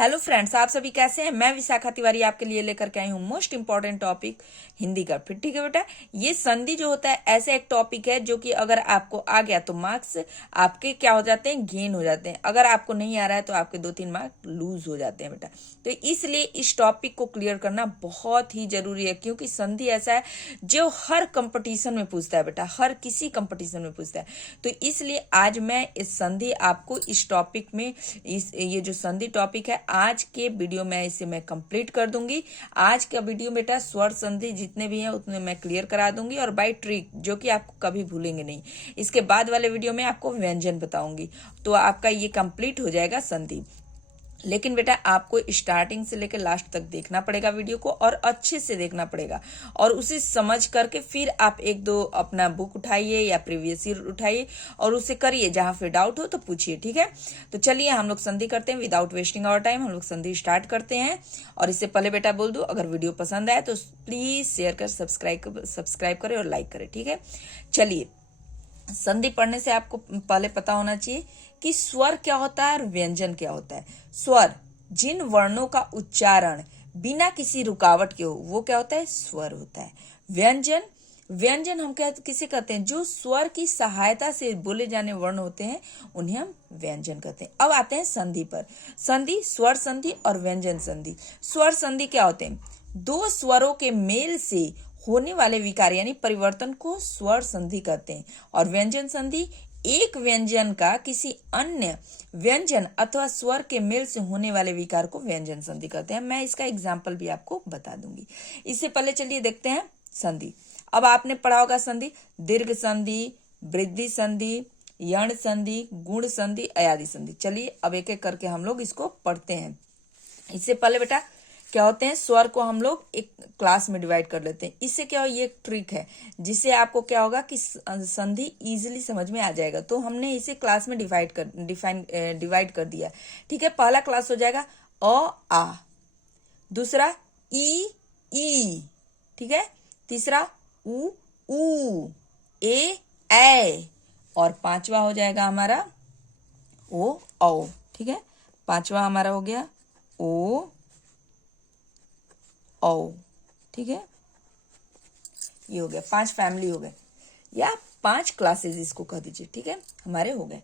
Hello friends, आप सभी कैसे हैं। मैं विशाखा तिवारी आपके लिए लेकर के आई हूँ मोस्ट इंपॉर्टेंट टॉपिक हिंदी का। फिर ठीक है बेटा, ये संधि जो होता है ऐसा एक टॉपिक है जो कि अगर आपको आ गया तो मार्क्स आपके क्या हो जाते हैं, गेन हो जाते हैं। अगर आपको नहीं आ रहा है तो आपके 2-3 मार्क लूज हो जाते हैं बेटा। तो इसलिए इस टॉपिक को क्लियर करना बहुत ही जरूरी है, क्योंकि संधि ऐसा है जो हर कंपटीशन में पूछता है बेटा, हर किसी कंपटीशन में पूछता है। तो इसलिए आज मैं इस संधि आपको इस टॉपिक में ये जो संधि टॉपिक है आज के वीडियो में इसे मैं कंप्लीट कर दूंगी। आज का वीडियो बेटा स्वर संधि जितने भी हैं उतने मैं क्लियर करा दूंगी, और बाय ट्रिक जो कि आपको कभी भूलेंगे नहीं। इसके बाद वाले वीडियो में आपको व्यंजन बताऊंगी, तो आपका ये कंप्लीट हो जाएगा संधि। लेकिन बेटा आपको स्टार्टिंग से लेकर लास्ट तक देखना पड़ेगा वीडियो को, और अच्छे से देखना पड़ेगा, और उसे समझ करके फिर आप एक दो अपना बुक उठाइए या प्रीवियस ईयर उठाइए और उसे करिए। जहां फिर डाउट हो तो पूछिए, ठीक है। तो चलिए हम लोग संधि करते हैं विदाउट वेस्टिंग आवर टाइम। हम लोग संधि स्टार्ट करते हैं। और इससे पहले बेटा बोल दो, अगर वीडियो पसंद आए तो प्लीज शेयर कर सब्सक्राइब करें और लाइक करें, ठीक है। चलिए, संधि पढ़ने से आपको पहले पता होना चाहिए कि स्वर क्या होता है और व्यंजन क्या होता है। स्वर जिन वर्णों का उच्चारण बिना किसी रुकावट के हो वो क्या होता है, स्वर होता है। व्यंजन व्यंजन हम किसे कहते हैं, जो स्वर की सहायता से बोले जाने वर्ण होते हैं उन्हें हम व्यंजन कहते हैं। अब आते हैं संधि पर। संधि, स्वर संधि और व्यंजन संधि। स्वर संधि क्या होते हैं, दो स्वरों के मेल से होने वाले विकार यानी परिवर्तन को स्वर संधि कहते हैं। और व्यंजन संधि एक व्यंजन का किसी अन्य व्यंजन अथवा स्वर के मेल से होने वाले विकार को व्यंजन संधि कहते हैं। मैं इसका एग्जाम्पल भी आपको बता दूंगी। इससे पहले चलिए देखते हैं संधि। अब आपने पढ़ा होगा संधि, दीर्घ संधि, वृद्धि संधि, यण संधि, गुण संधि, अयादि संधि। चलिए अब एक एक करके हम लोग इसको पढ़ते हैं। इससे पहले बेटा क्या होते हैं, स्वर को हम लोग एक क्लास में डिवाइड कर लेते हैं। इससे क्या हो, ये एक ट्रिक है जिससे आपको क्या होगा कि संधि इजीली समझ में आ जाएगा। तो हमने इसे क्लास में डिवाइड कर दिया, ठीक है। पहला क्लास हो जाएगा अ आ, दूसरा ई, ठीक है, तीसरा उ ए, और पांचवा हो जाएगा हमारा ओ औ, ठीक है। पांचवा हमारा हो गया ओ औ, ठीक है। ये हो गया, 5 फैमिली हो गए या 5 क्लासेस इसको कह दीजिए, ठीक है, हमारे हो गए।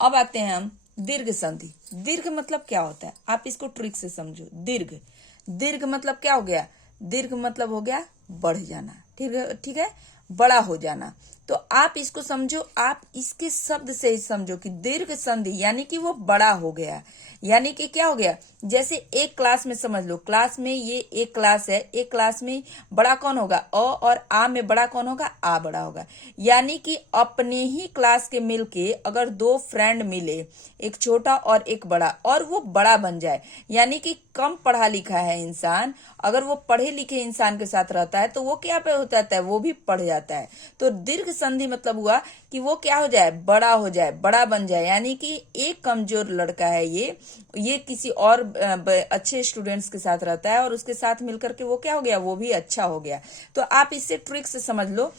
अब आते हैं हम दीर्घ संधि। दीर्घ मतलब क्या होता है, आप इसको ट्रिक से समझो। दीर्घ मतलब क्या हो गया, दीर्घ मतलब हो गया बढ़ जाना, ठीक है, बड़ा हो जाना। तो आप इसको समझो, आप इसके शब्द से ही समझो कि दीर्घ संधि यानी कि वो बड़ा हो गया। यानी कि क्या हो गया, जैसे एक क्लास में समझ लो, क्लास में ये एक क्लास है, एक क्लास में बड़ा कौन होगा, अ, और आ में बड़ा कौन होगा, आ बड़ा होगा। यानी कि अपने ही क्लास के मिलके अगर 2 फ्रेंड मिले, एक छोटा और एक बड़ा, और वो बड़ा बन जाए, यानी कि कम पढ़ा लिखा है इंसान अगर वो पढ़े लिखे इंसान के साथ रहता है तो वो क्या पे हो जाता है, वो भी पढ़ जाता है। तो दीर्घ संधि मतलब हुआ कि वो क्या हो जाए, बड़ा हो जाए, बड़ा बन जाए। यानी कि एक कमजोर लड़का है, ये किसी और अच्छे स्टूडेंट्स के साथ रहता है और उसके साथ मिलकर के वो क्या हो गया, वो भी अच्छा हो गया। तो आप इससे ट्रिक से समझ लो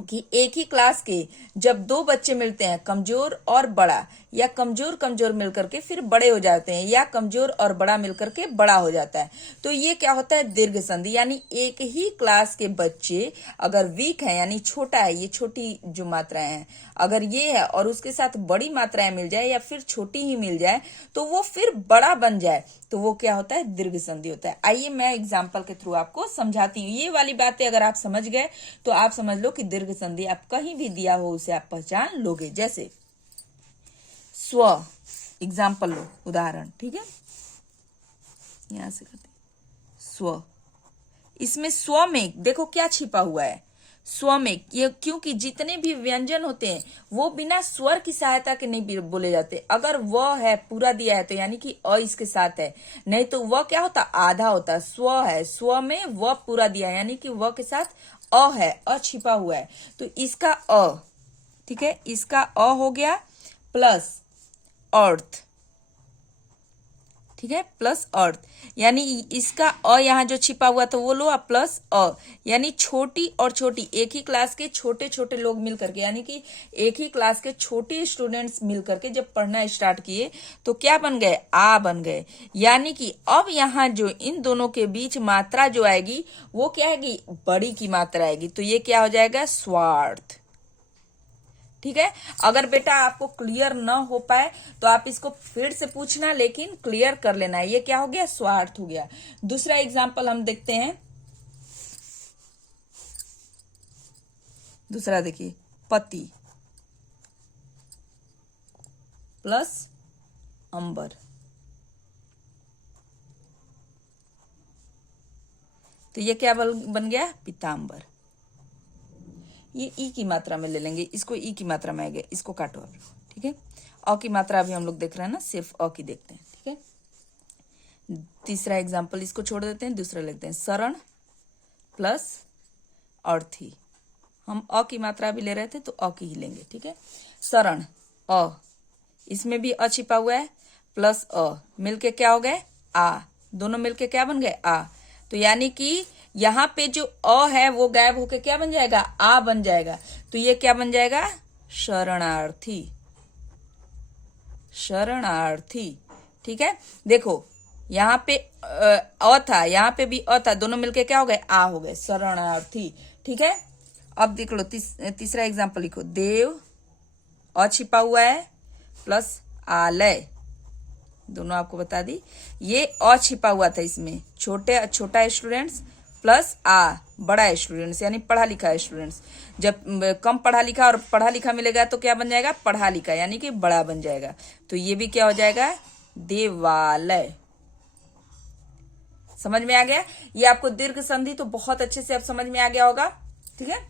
कि एक ही क्लास के जब 2 बच्चे मिलते हैं, कमजोर और बड़ा, या कमजोर मिलकर के फिर बड़े हो जाते हैं, या कमजोर और बड़ा मिलकर के बड़ा हो जाता है, तो ये क्या होता है, दीर्घ संधि। यानी एक ही क्लास के बच्चे अगर वीक है यानी छोटा है, ये छोटी जो मात्राएं हैं, अगर ये है और उसके साथ बड़ी मात्राएं मिल जाए या फिर छोटी ही मिल जाए तो वो फिर बड़ा बन जाए, तो वो क्या होता है, दीर्घ संधि होता है। आइए मैं एग्जाम्पल के थ्रू आपको समझाती हूँ। ये वाली बातें अगर आप समझ गए तो आप समझ लो कि दीर्घ संधि आप कहीं भी दिया हो उसे आप पहचान लोगे। जैसे स्व, एग्जाम्पल लो, उदाहरण, ठीक है, यहां से करते स्व। इसमें स्व में देखो क्या छिपा हुआ है, स्व में ये, क्योंकि जितने भी व्यंजन होते हैं वो बिना स्वर की सहायता के नहीं बोले जाते। अगर व है पूरा दिया है तो यानी कि अ इसके साथ है, नहीं तो वह क्या होता, आधा होता। स्व है, स्व में व पूरा दिया है यानी कि व के साथ अ है, अ छिपा हुआ है, तो इसका अ, ठीक है, इसका अ हो गया प्लस अर्थ, ठीक है, प्लस अर्थ, यानी इसका अ यहाँ जो छिपा हुआ था वो लो, अब प्लस अ, यानी छोटी और छोटी, एक ही क्लास के छोटे छोटे लोग मिल करके, यानी कि एक ही क्लास के छोटे स्टूडेंट्स मिल करके जब पढ़ना स्टार्ट किए तो क्या बन गए, आ बन गए। यानी कि अब यहाँ जो इन दोनों के बीच मात्रा जो आएगी वो क्या आएगी, बड़ी की मात्रा आएगी, तो ये क्या हो जाएगा, स्वार्थ। ठीक है, अगर बेटा आपको क्लियर न हो पाए तो आप इसको फिर से पूछना, लेकिन क्लियर कर लेना है। ये क्या हो गया, स्वार्थ हो गया। दूसरा एग्जाम्पल हम देखते हैं, दूसरा देखिए, पति प्लस अंबर, तो ये क्या बन गया, पीतांबर। ये ई की मात्रा में ले लेंगे, इसको ई की मात्रा में आ गया, इसको काटो आप, ठीक है। अ की मात्रा अभी हम लोग देख रहे हैं ना, सिर्फ अ की देखते हैं, ठीक है। तीसरा एग्जाम्पल इसको छोड़ देते हैं, दूसरा लेते हैं, शरण प्लस अर्थी। हम अ की मात्रा भी ले रहे थे तो अ की ही लेंगे, ठीक है। शरण अ, इसमें भी अ छिपा हुआ है, प्लस अ, मिलके क्या हो गए, आ, दोनों मिलके क्या बन गए, आ। तो यानी कि यहाँ पे जो अ है वो गायब होके क्या बन जाएगा, आ बन जाएगा, तो ये क्या बन जाएगा, शरणार्थी, शरणार्थी। ठीक है, देखो यहाँ पे अ था, यहाँ पे भी अ था, दोनों मिलके क्या हो गए, आ हो गए, शरणार्थी। ठीक है, अब देख लो तीसरा एग्जाम्पल लिखो, देव अ छिपा हुआ है प्लस आलय, दोनों आपको बता दी। ये अ छिपा हुआ था इसमें, छोटा स्टूडेंट्स प्लस आ बड़ा स्टूडेंट्स, यानी पढ़ा लिखा स्टूडेंट्स। जब कम पढ़ा लिखा और पढ़ा लिखा मिलेगा तो क्या बन जाएगा, पढ़ा लिखा, यानी कि बड़ा बन जाएगा। तो ये भी क्या हो जाएगा, देवालय। समझ में आ गया, ये आपको दीर्घ संधि तो बहुत अच्छे से अब समझ में आ गया होगा। ठीक है,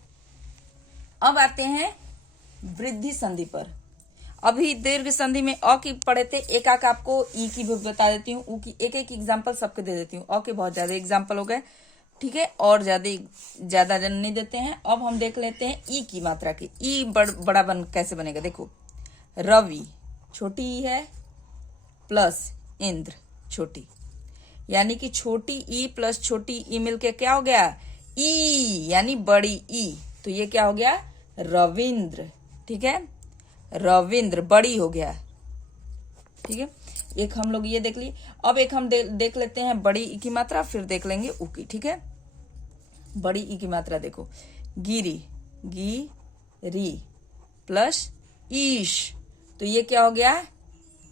अब आते हैं वृद्धि संधि पर। अभी दीर्घ संधि में अ की पढ़े थे, एक आक आपको ई की भी बता देती हूँ, ऊ की एक एग्जाम्पल सबके दे देती हूँ। अ के बहुत ज्यादा एग्जाम्पल हो गए, ठीक है, और ज्यादा नहीं देते हैं। अब हम देख लेते हैं ई की मात्रा की। ई बड़ा कैसे बनेगा, देखो, रवि छोटी ई है प्लस इंद्र छोटी, यानी कि छोटी ई प्लस छोटी ई मिलके क्या हो गया, ई, यानी बड़ी ई, तो ये क्या हो गया, रविंद्र। ठीक है, रविंद्र बड़ी हो गया। ठीक है, एक हम लोग ये देख लिए। अब एक हम देख लेते हैं बड़ी ई की मात्रा, फिर देख लेंगे ऊ की। ठीक है, बड़ी ई की मात्रा देखो, गिरी री प्लस ईश, तो ये क्या हो गया,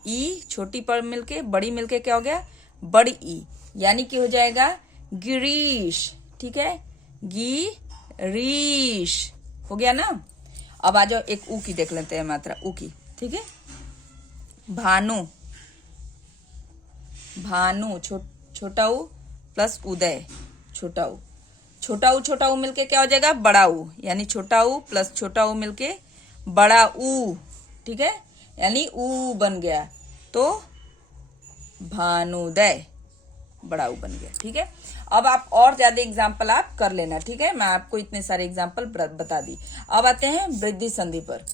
ई छोटी पर मिलके बड़ी मिलके क्या हो गया, बड़ी ई, यानी कि हो जाएगा गिरीश। ठीक है, गिरीश हो गया ना। अब आ जाओ एक ऊ की देख लेते हैं मात्रा, ऊ की। ठीक है, भानु छोटा ऊ प्लस उदय छोटा ऊ मिलके क्या हो जाएगा, बड़ा ऊ, यानी छोटा ऊ प्लस छोटा ऊ मिलके बड़ा ऊ। ठीक है, यानी ऊ बन गया, तो भानुदय बड़ा ऊ बन गया। ठीक है, अब आप और ज्यादा एग्जाम्पल आप कर लेना। ठीक है, मैं आपको इतने सारे एग्जाम्पल बता दी। अब आते हैं वृद्धि संधि पर।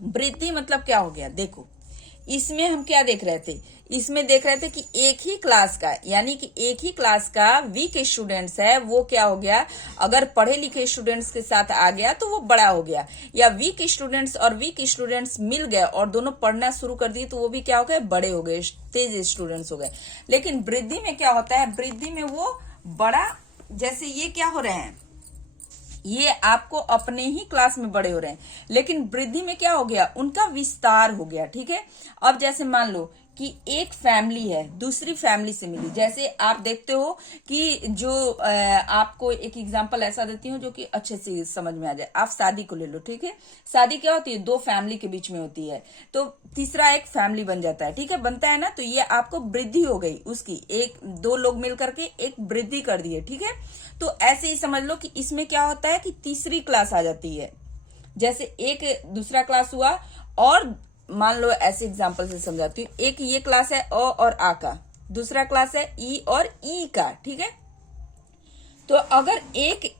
वृद्धि मतलब क्या हो गया, देखो इसमें हम क्या देख रहे थे, इसमें देख रहे थे कि एक ही क्लास का, यानी कि एक ही क्लास का वीक स्टूडेंट्स है, वो क्या हो गया, अगर पढ़े लिखे स्टूडेंट्स के साथ आ गया तो वो बड़ा हो गया, या वीक स्टूडेंट्स और वीक स्टूडेंट्स मिल गए और दोनों पढ़ना शुरू कर दिए तो वो भी क्या हो गए, बड़े हो गए, तेज स्टूडेंट्स हो गए। लेकिन वृद्धि में क्या होता है, वृद्धि में वो बड़ा, जैसे ये क्या हो रहे हैं, ये आपको अपने ही क्लास में बड़े हो रहे हैं, लेकिन वृद्धि में क्या हो गया, उनका विस्तार हो गया। ठीक है, अब जैसे मान लो कि एक फैमिली है दूसरी फैमिली से मिली, जैसे आप देखते हो कि जो आपको एक एग्जांपल ऐसा देती हूँ जो कि अच्छे से समझ में आ जाए। आप शादी को ले लो, ठीक है, शादी क्या होती है, दो फैमिली के बीच में होती है, तो तीसरा एक फैमिली बन जाता है। ठीक है, बनता है ना, तो ये आपको वृद्धि हो गई उसकी, एक दो लोग मिल करके एक वृद्धि कर दिए। ठीक है, तो ऐसे ही समझ लो कि इसमें क्या होता है कि तीसरी क्लास आ जाती है, जैसे एक दूसरा क्लास हुआ, और मान लो ऐसे एग्जांपल से समझाती हूँ, एक ये क्लास है अ और आ का, दूसरा क्लास है ई और ई का। ठीक है, तो अगर एक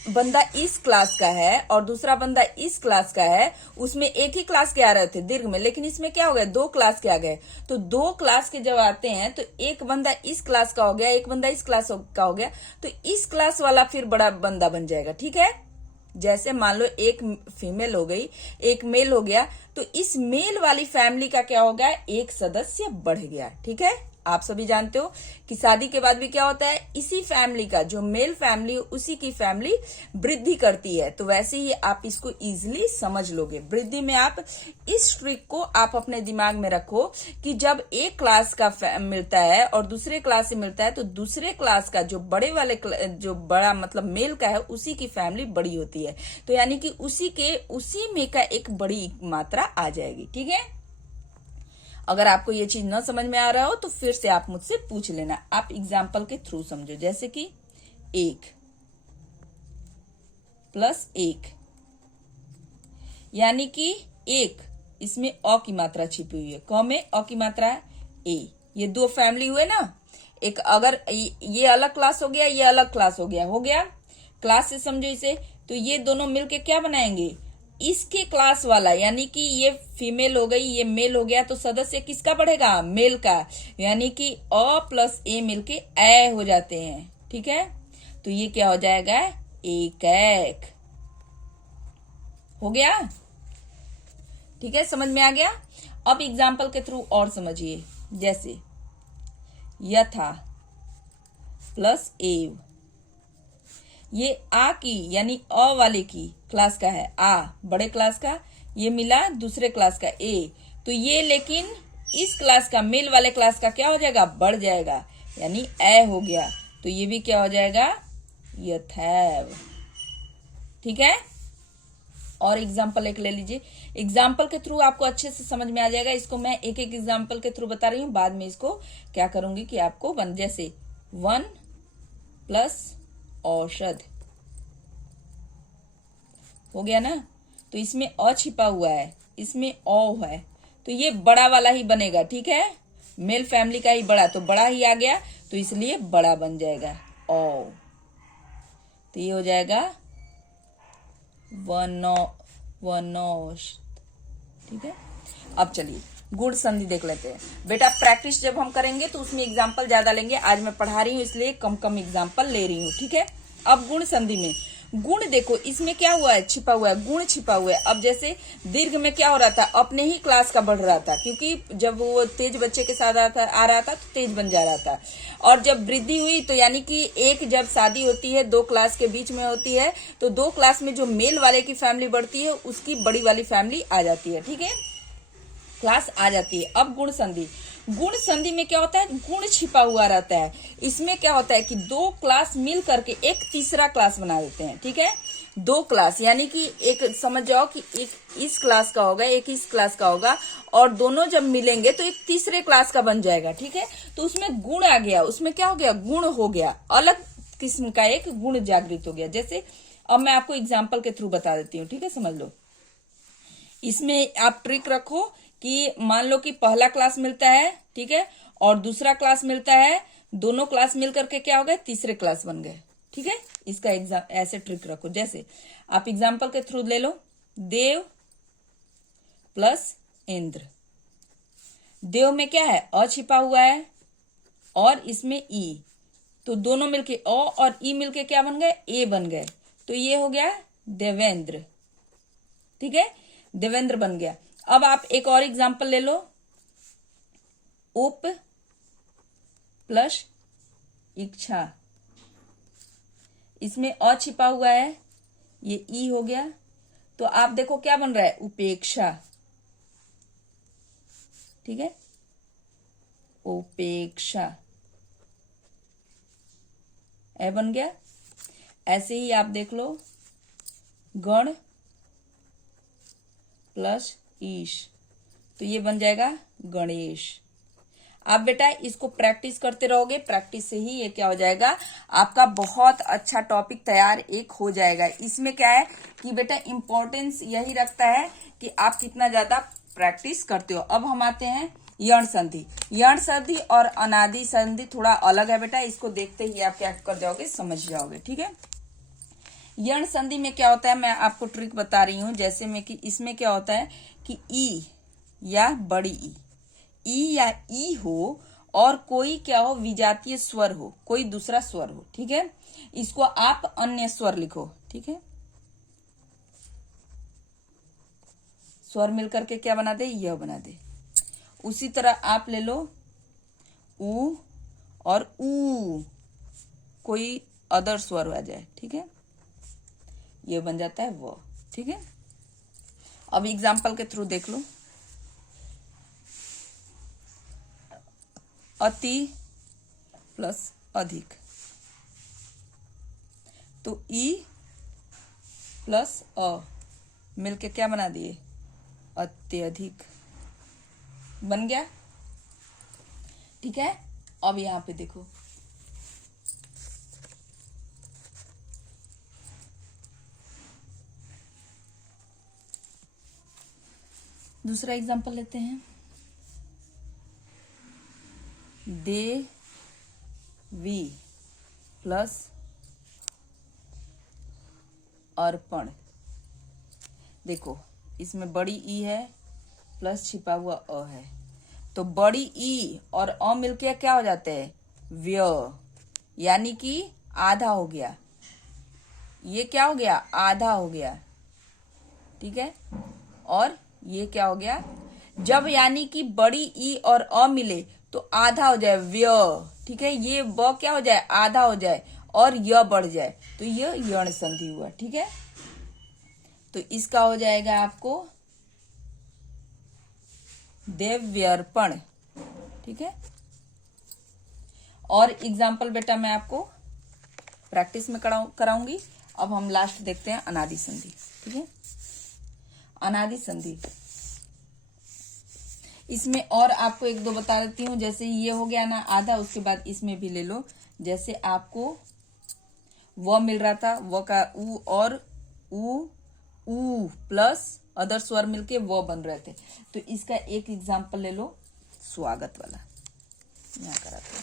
बंदा इस क्लास का है और दूसरा बंदा इस क्लास का है, उसमें एक ही क्लास के आ रहे थे दीर्घ में, लेकिन इसमें क्या हो गया, दो क्लास के आ गए। तो दो क्लास के जब आते हैं तो एक बंदा इस क्लास का हो गया, एक बंदा इस क्लास का हो गया, तो इस क्लास वाला फिर बड़ा बंदा बन जाएगा। ठीक है, जैसे मान लो एक फीमेल हो गई, एक मेल हो गया, तो इस मेल वाली फैमिली का क्या हो गया, एक सदस्य बढ़ गया। ठीक है, आप सभी जानते हो कि शादी के बाद भी क्या होता है, इसी फैमिली का जो मेल फैमिली उसी की फैमिली वृद्धि करती है। तो वैसे ही आप इसको इजीली समझ लोगे। वृद्धि में आप इस ट्रिक को आप अपने दिमाग में रखो कि जब एक क्लास का मिलता है और दूसरे क्लास से मिलता है, तो दूसरे क्लास का जो बड़े वाले जो बड़ा मतलब मेल का है, उसी की फैमिली बड़ी होती है। तो यानी कि उसी में का एक बड़ी मात्रा आ जाएगी। ठीक है, अगर आपको ये चीज न समझ में आ रहा हो तो फिर से आप मुझसे पूछ लेना। आप एग्जाम्पल के थ्रू समझो, जैसे कि 1 + 1, यानी कि 1, इसमें अ की मात्रा छिपी हुई है। क में अ की मात्रा है, ए। ये दो फैमिली हुए ना, एक अगर ये अलग क्लास हो गया, ये अलग क्लास हो गया क्लास से समझो इसे। तो ये दोनों मिलके क्या बनाएंगे, इसके क्लास वाला, यानी कि ये फीमेल हो गई, ये मेल हो गया, तो सदस्य किसका बढ़ेगा, मेल का। यानी कि अ + ए मिलके ए हो जाते हैं। ठीक है, तो ये क्या हो जाएगा, एक हो गया। ठीक है, समझ में आ गया। अब एग्जाम्पल के थ्रू और समझिए, जैसे यथा + एव, ये आ की यानी अ वाले की क्लास का है, आ बड़े क्लास का, ये मिला दूसरे क्लास का ए, तो ये लेकिन इस क्लास का मेल वाले क्लास का क्या हो जाएगा, बढ़ जाएगा, यानी ए हो गया। तो ये भी क्या हो जाएगा, यथैव। ठीक है, और एग्जाम्पल एक ले लीजिए। एग्जाम्पल के थ्रू आपको अच्छे से समझ में आ जाएगा। इसको मैं एक एक एग्जाम्पल के थ्रू बता रही हूँ, बाद में इसको क्या करूंगी कि आपको जैसे 1 + औषध हो गया ना, तो इसमें अ छिपा हुआ है, इसमें औ है, तो ये बड़ा वाला ही बनेगा। ठीक है, मेल फैमिली का ही बड़ा, तो बड़ा ही आ गया, तो इसलिए बड़ा बन जाएगा औ। तो ये हो जाएगा वनौषध। ठीक है, अब चलिए गुण संधि देख लेते हैं। बेटा प्रैक्टिस जब हम करेंगे तो उसमें एग्जाम्पल ज्यादा लेंगे, आज मैं पढ़ा रही हूँ इसलिए कम कम एग्जाम्पल ले रही हूँ। ठीक है, अब गुण संधि में गुण देखो, इसमें क्या हुआ है, छिपा हुआ है, गुण छिपा हुआ है। अब जैसे दीर्घ में क्या हो रहा था, अपने ही क्लास का बढ़ रहा था, क्योंकि जब वो तेज बच्चे के साथ आ रहा था तो तेज बन जा रहा था। और जब वृद्धि हुई तो यानी कि एक जब शादी होती है, दो क्लास के बीच में होती है, तो दो क्लास में जो मेल वाले की फैमिली बढ़ती है, उसकी बड़ी वाली फैमिली आ जाती है। ठीक है, क्लास आ जाती है। अब गुण संधि, गुण संधि में क्या होता है, गुण छिपा हुआ रहता है। इसमें क्या होता है कि दो क्लास मिल करके एक तीसरा क्लास बना देते हैं। ठीक है, दो क्लास, यानी कि एक समझ जाओ कि एक इस क्लास का होगा, एक इस क्लास का होगा, और दोनों जब मिलेंगे तो एक तीसरे क्लास का बन जाएगा। ठीक है, तो उसमें गुण आ गया, उसमें क्या हो गया, गुण हो गया, अलग किस्म का एक गुण जागृत हो गया। जैसे अब मैं आपको एग्जाम्पल के थ्रू बता देती हूँ। ठीक है, समझ लो। इसमें आप ट्रिक रखो कि मान लो कि पहला क्लास मिलता है, ठीक है, और दूसरा क्लास मिलता है, दोनों क्लास मिलकर के क्या हो गए, तीसरे क्लास बन गए। ठीक है, इसका ऐसे ट्रिक रखो। जैसे आप एग्जाम्पल के थ्रू ले लो, देव + इंद्र। देव में क्या है, अ छिपा हुआ है और इसमें ई, तो दोनों मिलके अ और ई मिलके क्या बन गए, ए बन गए, तो ये हो गया देवेंद्र। ठीक है, देवेंद्र बन गया। अब आप एक और एग्जाम्पल ले लो, उप + इच्छा। इसमें अ छिपा हुआ है, ये ई हो गया, तो आप देखो क्या बन रहा है, उपेक्षा। ठीक है, उपेक्षा ए बन गया। ऐसे ही आप देख लो, गण + ईश, तो ये बन जाएगा गणेश। आप बेटा इसको प्रैक्टिस करते रहोगे, प्रैक्टिस से ही ये क्या हो जाएगा, आपका बहुत अच्छा टॉपिक तैयार एक हो जाएगा। इसमें क्या है कि बेटा इंपॉर्टेंस यही रखता है कि आप कितना ज्यादा प्रैक्टिस करते हो। अब हम आते हैं यण संधि। यण संधि और अनादि संधि थोड़ा अलग है बेटा, इसको देखते ही आप क्या कर जाओगे, समझ जाओगे। ठीक है, यण संधि में क्या होता है, मैं आपको ट्रिक बता रही हूं। जैसे में कि इसमें क्या होता है कि ई या बड़ी ई या ई हो और कोई क्या हो, विजातीय स्वर हो, कोई दूसरा स्वर हो, ठीक है। इसको आप अन्य स्वर लिखो, ठीक है। स्वर मिलकर के क्या बना दे, यह बना दे। उसी तरह आप ले लो ऊ और ऊ, कोई अदर स्वर आ जाए, ठीक है, ये बन जाता है वो, ठीक है। अब एग्जाम्पल के थ्रू देख लो। अति प्लस अधिक, तो ई प्लस अ मिलके क्या बना दिए, अत्यधिक बन गया, ठीक है। अब यहां पे देखो, दूसरा एग्जांपल लेते हैं। देवी प्लस अर्पण। देखो इसमें बड़ी ई है प्लस छिपा हुआ अ है, तो बड़ी ई और अ मिलके क्या हो जाते हैं, व्यय, यानी कि आधा हो गया। ये क्या हो गया, आधा हो गया, ठीक है। और ये क्या हो गया, जब यानी कि बड़ी ई और अ मिले तो आधा हो जाए, व्यय, ठीक है। ये ब क्या हो जाए, आधा हो जाए और य बढ़ जाए, तो यह यण संधि हुआ, ठीक है। तो इसका हो जाएगा आपको देव्यर्पण, ठीक है। और एग्जाम्पल बेटा मैं आपको प्रैक्टिस में कराऊंगी। अब हम लास्ट देखते हैं अनादि संधि, ठीक है। अनादि संधि, इसमें और आपको एक दो बता देती हूँ। जैसे ये हो गया ना आधा, उसके बाद इसमें भी ले लो। जैसे आपको व मिल रहा था, व का ऊ और ऊ प्लस अदर स्वर मिलके वो बन रहे थे, तो इसका एक एग्जाम्पल ले लो, स्वागत वाला। यहाँ कराते हैं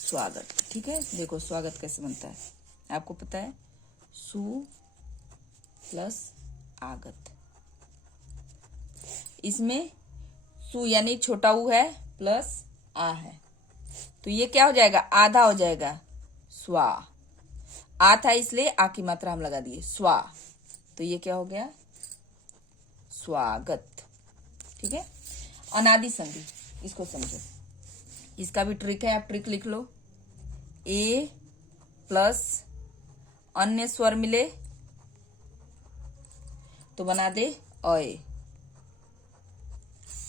स्वागत, ठीक है। देखो स्वागत कैसे बनता है, आपको पता है, सु प्लस आगत। इसमें सु यानी छोटा ऊ है प्लस आ है, तो ये क्या हो जाएगा, आधा हो जाएगा, स्वा। आ था इसलिए आ की मात्रा हम लगा दिए, स्वा, तो ये क्या हो गया, स्वागत, ठीक है। अनादि संधि, इसको समझो, इसका भी ट्रिक है, आप ट्रिक लिख लो। ए प्लस अन्य स्वर मिले तो बना दे अय,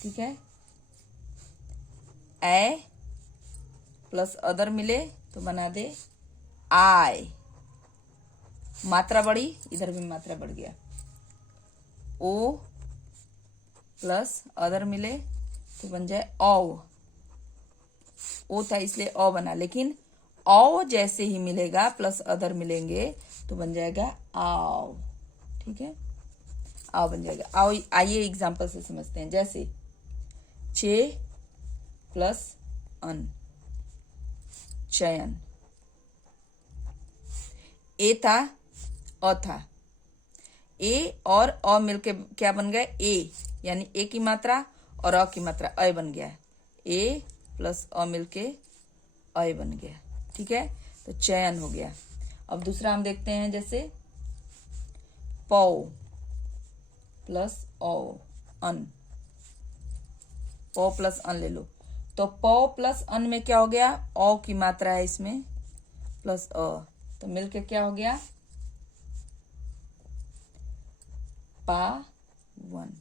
ठीक है। ए प्लस अदर मिले तो बना दे आय, मात्रा बढ़ी, इधर भी मात्रा बढ़ गया। ओ प्लस अदर मिले तो बन जाए औ, ओ था इसलिए अ बना, लेकिन औ जैसे ही मिलेगा प्लस अदर मिलेंगे तो बन जाएगा आओ, ठीक है, आओ बन जाएगा। आओ आइए एग्जाम्पल से समझते हैं। जैसे चे प्लस अन, चयन। ए था अ था, ए और अ मिलके क्या बन गया, ए, यानी ए की मात्रा और अ की मात्रा अय बन गया। ए प्लस अ मिलके अय बन गया, ठीक है, तो चयन हो गया। अब दूसरा हम देखते हैं, जैसे पौ प्लस औ अन, पौ प्लस अन ले लो, तो पौ प्लस अन में क्या हो गया, औ की मात्रा है इसमें प्लस अ, तो मिलके क्या हो गया, पावन,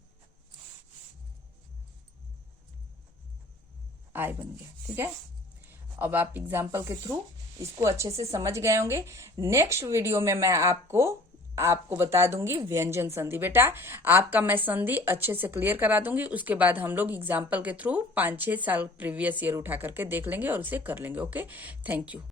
आय बन गया, ठीक है। अब आप एग्जाम्पल के थ्रू इसको अच्छे से समझ गए होंगे। नेक्स्ट वीडियो में मैं आपको बता दूंगी व्यंजन संधि। बेटा आपका मैं संधि अच्छे से क्लियर करा दूंगी, उसके बाद हम लोग एग्जाम्पल के थ्रू 5-6 साल प्रीवियस ईयर उठा करके देख लेंगे और उसे कर लेंगे। Okay, thank you.